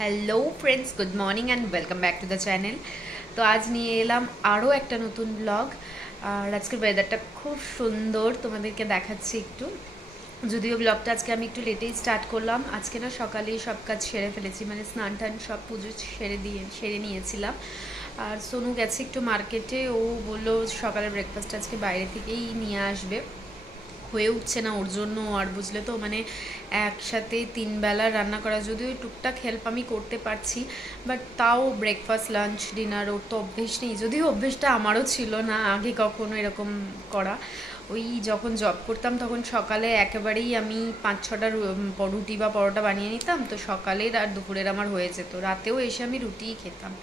Hello friends, good morning and welcome back to the channel. তো আজ নিয়ে এলাম আরও একটা নতুন ব্লগ। আর আজকের ওয়েদারটা খুব সুন্দর, তোমাদেরকে দেখাচ্ছি একটু। যদিও ব্লগটা আজকে আমি একটু লেটেই স্টার্ট করলাম। আজকে না সকালেই সব কাজ সেরে ফেলেছি, মানে স্নান টান সব পুজো সেরে নিয়েছিলাম। আর সোনু গেছে একটু মার্কেটে, ও বললো সকালের ব্রেকফাস্ট আজকে বাইরে থেকেই নিয়ে আসবে। হয়ে উঠছে না ওর জন্য, আর বুঝলে তো মানে একসাথে 3 বেলা রান্না করা, যদিও টুকটাক হেল্প আমি করতে পারছি, বাট তাও ব্রেকফাস্ট লাঞ্চ ডিনার ওর তো অভ্যেস নেই। যদিও অভ্যেসটা আমারও ছিল না আগে কখনো এরকম করা। ওই যখন জব করতাম তখন সকালে একেবারেই আমি 5-6টা রুটি বা পরোটা বানিয়ে নিতাম, তো সকালের আর দুপুরের আমার হয়ে যেত, রাতেও এসে আমি রুটিই খেতাম।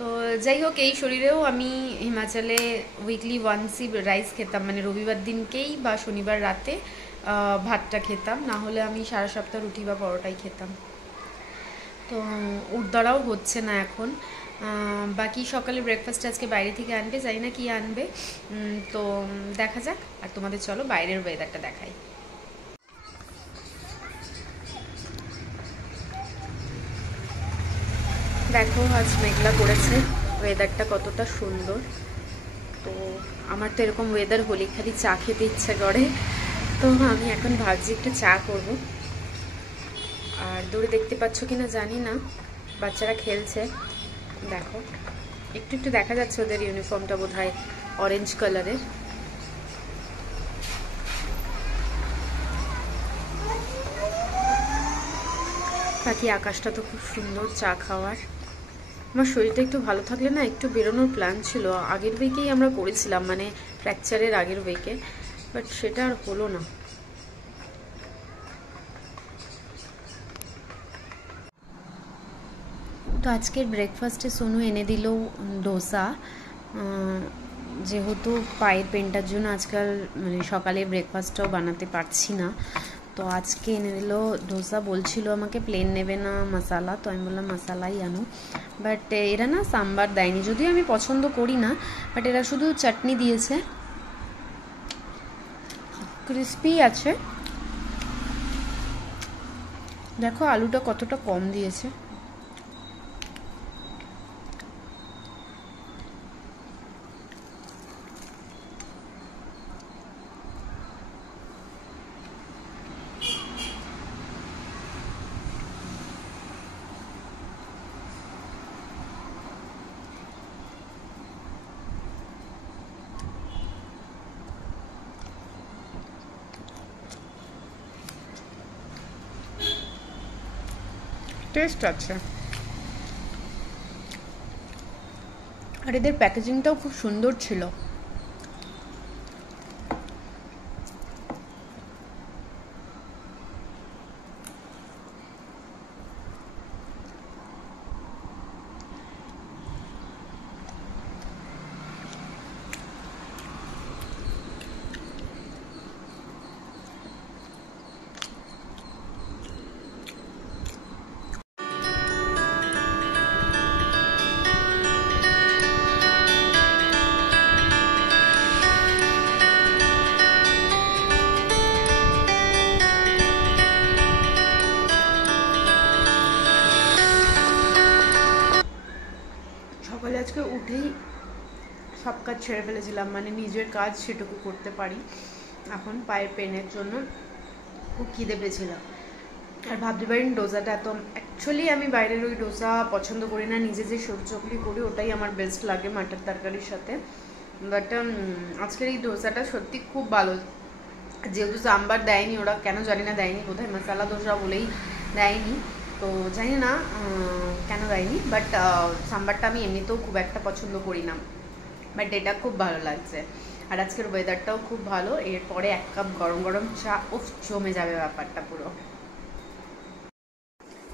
তো যাই হোক, এই শরীরেও আমি হিমাচলে উইকলি ওয়ান্সই রাইস খেতাম, মানে রবিবার দিনকেই বা শনিবার রাতে ভাতটা খেতাম, না হলে আমি সারা সপ্তাহ রুটি বা পরোটাই খেতাম। তো ওর দ্বারাও হচ্ছে না এখন। বাকি সকালে ব্রেকফাস্ট আজকে বাইরে থেকে আনবে, জানি না কি আনবে। তো দেখা যাক। আর তোমাদের চলো বাইরের ওয়েদারটা দেখাই। দেখো আজ মেঘলা করেছে, ওয়েদারটা কতটা সুন্দর। তো আমার তো এরকম ওয়েদার হলে খালি চা খেতে ইচ্ছে করে, তো আমি এখন ভাবছি একটু চা করব। আর দূরে দেখতে পাচ্ছ কিনা জানি না, বাচ্চারা খেলছে। দেখো একটু একটু দেখা যাচ্ছে, ওদের ইউনিফর্মটা বোধহয় অরেঞ্জ কালারের। বাকি আকাশটা তো খুব সুন্দর চা খাওয়ার। আমার শরীরটা একটু ভালো থাকলে না, একটু বেরোনোর প্ল্যান ছিল, আগের উইকেই আমরা করেছিলাম, মানে ফ্র্যাকচারের আগের উইকে, বাট সেটা আর হলো না। তো আজকের ব্রেকফাস্টে সোনু এনে দিল ডোসা। যেহেতু পায়ের পেনটার জন্য আজকাল মানে সকালে ব্রেকফাস্টটাও বানাতে পারছি না, তো আজকে এনে দিল ডোসা। বলছিল আমাকে প্লেন নেবে না মশালা, তো আমি বললাম মশালাই আনো। বাট এরা না সাম্বার দেয়নি, যদিও আমি পছন্দ করি না, বাট এরা শুধু চাটনি দিয়েছে। ক্রিস্পি আছে, দেখো আলুটা কতটা কম দিয়েছে। টেস্ট আছে, আর এদের প্যাকেজিংটাও খুব সুন্দর ছিল। সকালে আজকে উঠেই সব কাজ ছেড়ে ফেলেছিলাম, মানে নিজের কাজ সেটুকু করতে পারি। এখন পায়ের পেনের জন্য খুব খিদে পেয়েছিল। আর ভাবতে পারেন ডোসাটা এত, অ্যাকচুয়ালি আমি বাইরের ওই ডোসা পছন্দ করি না, নিজে যে সবজি চকলি করি ওটাই আমার বেস্ট লাগে মাটার তরকারির সাথে। বাট আজকের এই ডোসাটা সত্যি খুব ভালো। যেহেতু সাম্বার দেয়নি, ওরা কেন জানি না দেয়নি, বোধহয় মশালা ডোসা বলেই দেয়নি, তো জানি না কেন দেয়নি। বাট সাম্বারটা আমি এমনিতেও খুব একটা পছন্দ করি না, বাট এটা খুব ভালো লাগছে। আর আজকের ওয়েদারটাও খুব ভালো, এরপরে 1 কাপ গরম গরম চা, উফ জমে যাবে ব্যাপারটা পুরো।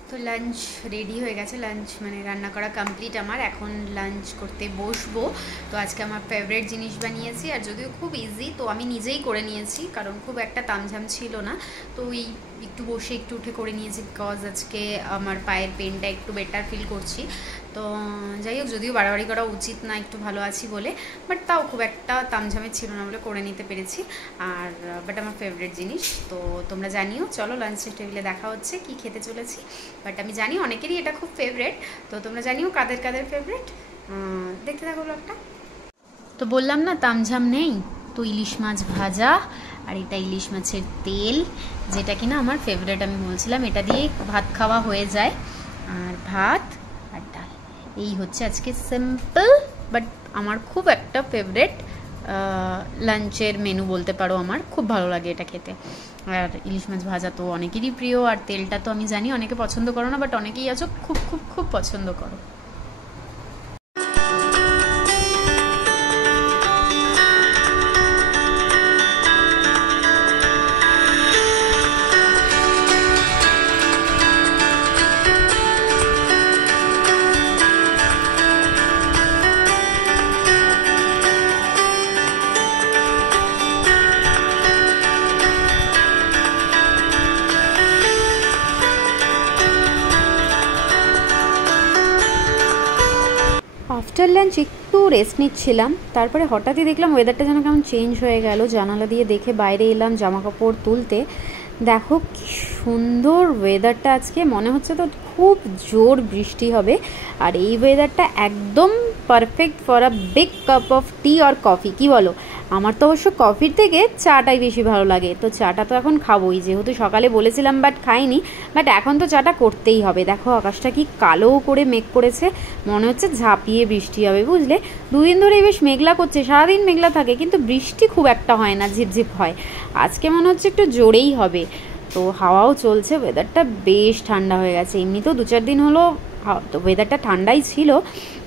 তো লাঞ্চ রেডি হয়ে গেছে, লাঞ্চ মানে রান্না করা কমপ্লিট আমার, এখন লাঞ্চ করতে বসবো। তো আজকে আমার ফেভারিট জিনিস বানিয়েছি, আর যদিও খুব ইজি, তো আমি নিজেই করে নিয়েছি, কারণ খুব একটা তামঝাম ছিল না। তো ওই একটু বসে একটু উঠে করে নিয়েছি, বিকজ আজকে আমার পায়ের পেনটা একটু বেটার ফিল করছি। তো যাই হোক, যদিও বাড়াবাড়ি করা উচিত না, একটু ভালো আছি বলে, বাট তাও খুব একটা তামঝামে ছিল না বলে করে নিতে পেরেছি। আর বাট আমার ফেভারিট জিনিস। তো তোমরা জানিও, চলো লাঞ্চের টেবিলে দেখা হচ্ছে কি খেতে চলেছি। বাট আমি জানি অনেকেরই এটা খুব ফেভারিট, তো তোমরা জানিও কাদের কাদের ফেভারিট। দেখতে থাকো ব্লগটা। তো বললাম না তামঝাম নেই, তো ইলিশ মাছ ভাজা, আর এটা ইলিশ মাছের তেল, যেটা কিনা আমার ফেভারিট। আমি বলছিলাম এটা দিয়ে ভাত খাওয়া হয়ে যায়, আর ভাত আর ডাল, এই হচ্ছে আজকে সিম্পল বাট আমার খুব একটা ফেভারিট লাঞ্চের মেনু বলতে পারো। আমার খুব ভালো লাগে এটা খেতে। আর ইলিশ মাছ ভাজা তো অনেকেরই প্রিয়, আর তেলটা তো আমি জানি অনেকে পছন্দ করো না, বাট অনেকেই আছো খুব খুব খুব পছন্দ করো। আফটার লাঞ্চ একটু রেস্ট নিচ্ছিলাম, তারপরে হঠাৎই দেখলাম ওয়েদারটা যেন কেমন চেঞ্জ হয়ে গেল। জানালা দিয়ে দেখে বাইরে এলাম জামা কাপড় তুলতে, দেখো কি সুন্দর ওয়েদারটা আজকে। মনে হচ্ছে তো খুব জোর বৃষ্টি হবে। আর এই ওয়েদারটা একদম perfect for a big cup of tea আর কফি, কি বলো? আমার তো অবশ্য কফির থেকে চাটাই বেশি ভালো লাগে। তো চাটা তো এখন খাবোই, যেহেতু সকালে বলেছিলাম বাট খাইনি, বাট এখন তো চাটা করতেই হবে। দেখো আকাশটা কি কালো করে মেঘ করেছে, মনে হচ্ছে ঝাঁপিয়ে বৃষ্টি হবে, বুঝলে? দুদিন ধরেই বেশ মেঘলা করছে, সারাদিন মেঘলা থাকে কিন্তু বৃষ্টি খুব একটা হয় না, ঝিপঝিপ হয়। আজকে মনে হচ্ছে একটু জোরেই হবে। তো হাওয়াও চলছে, ওয়েদারটা বেশ ঠান্ডা হয়ে গেছে। এমনিতেও 2-4 দিন হলো তো ওয়েদারটা ঠান্ডাই ছিল,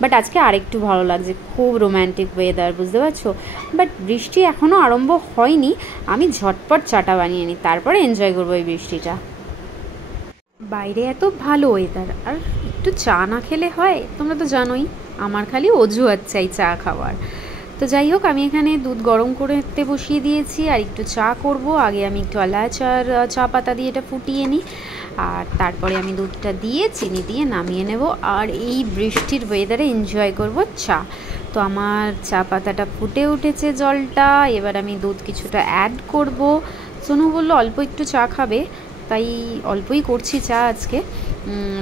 বাট আজকে আরেকটু ভালো লাগছে। খুব রোম্যান্টিক ওয়েদার, বুঝতে পারছো? বাট বৃষ্টি এখনও আরম্ভ হয়নি। আমি ঝটপট চাটা বানিয়ে নিই, তারপরে এনজয় করবো এই বৃষ্টিটা। বাইরে এত ভালো ওয়েদার, আর একটু চা না খেলে হয়? তোমরা তো জানোই আমার খালি অজুহাত চাই চা খাওয়ার। তো যাই হোক, আমি এখানে দুধ গরম করতে বসিয়ে দিয়েছি, আর একটু চা করব। আগে আমি একটু এলাচ আর চা পাতা দিয়ে এটা ফুটিয়ে নিই, আর তারপরে আমি দুধটা দিয়ে চিনি দিয়ে নামিয়ে নেব। আর এই বৃষ্টির ওয়েদারে এনজয় করব চা। তো আমার চা পাতাটা ফুটে উঠেছে, জলটা, এবার আমি দুধ কিছুটা অ্যাড করব। সোনু বললো অল্প একটু চা খাবে, তাই অল্পই করছি চা আজকে।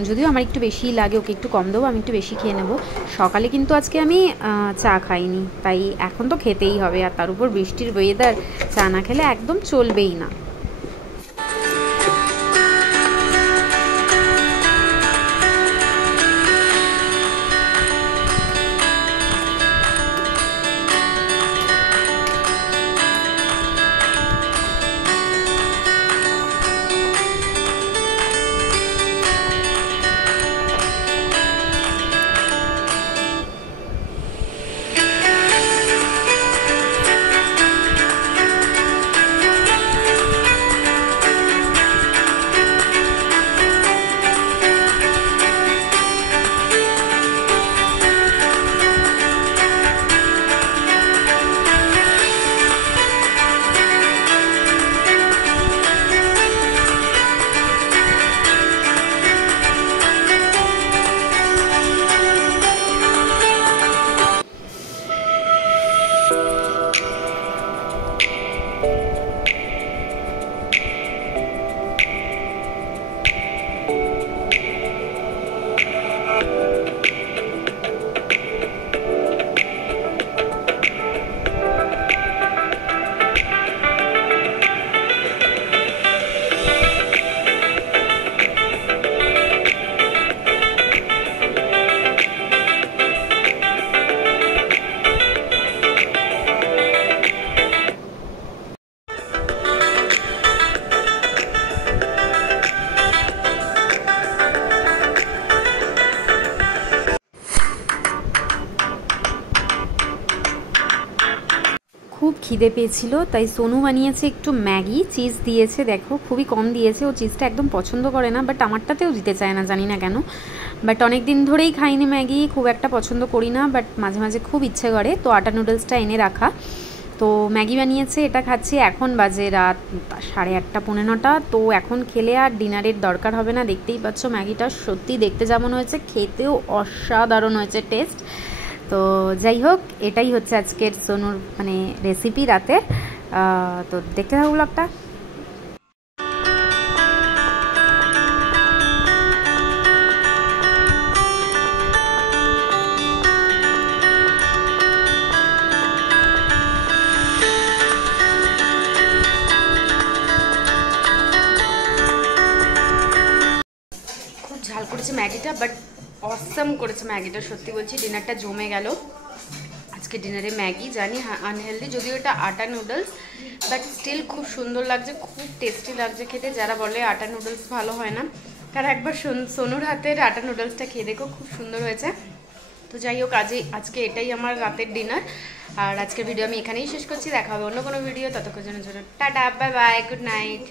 যদিও আমার একটু বেশিই লাগে, ওকে একটু কম দেবো, আমি একটু বেশি খেয়ে নেব। সকালে কিন্তু আজকে আমি চা খাইনি, তাই এখন তো খেতেই হবে। আর তার উপর বৃষ্টির ওয়েদার, চা না খেলে একদম চলবেই না। খুব খিদে পেয়েছিল, তাই সোনু বানিয়েছে একটু ম্যাগি, চিজ দিয়েছে, দেখো খুবই কম দিয়েছে। ও চিজটা একদম পছন্দ করে না, বাট আমারটাতেও দিতে চায় না, জানি না কেন। বাট অনেক দিন ধরেই খাইনি ম্যাগি, খুব একটা পছন্দ করি না, বাট মাঝে মাঝে খুব ইচ্ছে করে। তো আটা নুডলসটা এনে রাখা, তো ম্যাগি বানিয়েছে, এটা খাচ্ছি। এখন বাজে রাত 8:30 পৌনে 9টা। তো এখন খেলে আর ডিনারের দরকার হবে না। দেখতেই পাচ্ছ ম্যাগিটা সত্যি দেখতে যেমন হয়েছে, খেতেও অসাধারণ হয়েছে টেস্ট। তো যাই হোক, এটাই হচ্ছে আজকের সোনুর মানে রেসিপি রাতে। তো দেখতে থাকো ব্লগটা। ঝাল করেছে ম্যাগিটা, বাট অসাম করেছে ম্যাগিটা, সত্যি বলছি। ডিনারটা জমে গেল। আজকে ডিনারে ম্যাগি, জানি আনহেলদি, যদিও এটা আটা নুডলস, বাট স্টিল খুব সুন্দর লাগছে, খুব টেস্টি লাগছে খেতে। যারা বলে আটা নুডলস ভালো হয় না, তারা একবার সোনুর হাতের আটা নুডলসটা খেয়ে দেখো, খুব সুন্দর হয়েছে। তো যাই হোক, আজকে এটাই আমার রাতের ডিনার। আর আজকের ভিডিও আমি এখানেই শেষ করছি। দেখা হবে অন্য কোনো ভিডিও, ততক্ষণ জন্য tata, bye bye, good night.